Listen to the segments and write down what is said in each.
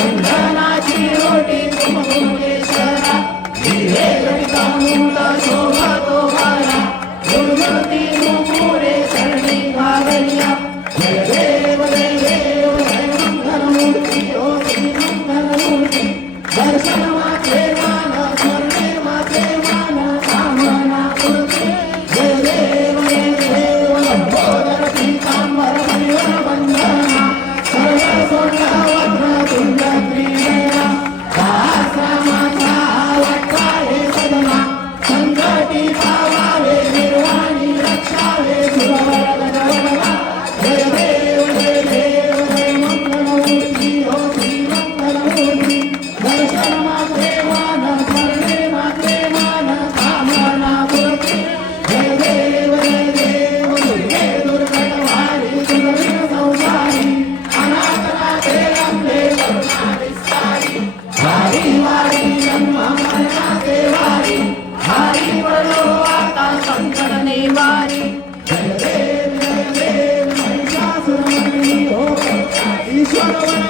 चंदनाची रोटी तुम मुकेशरा धीरे लड़का मूला शोभा तो हारा दुर्गति मुकुरे चरणी भागलिया देव देव मंगल मूर्ति ओ मंगल मूर्ति दर्शन माते माना स्मरणे माते माना Thank you.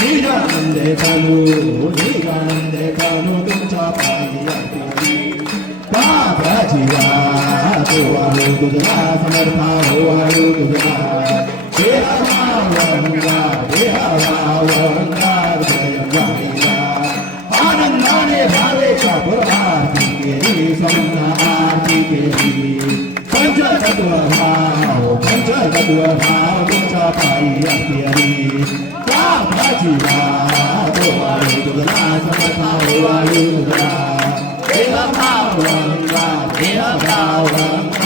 నిజానందే కాను నిజానందే కాను తుంచా పాయి तुझला समर्था हो हरे हे रामावंगा हे रामावंकार जयवाणीला आनंदाने भावे का भाव पंचतत्व भाव तुमचा पायी अंत्यरी त्या भाजीला हे रामावंगा हे रामावंगा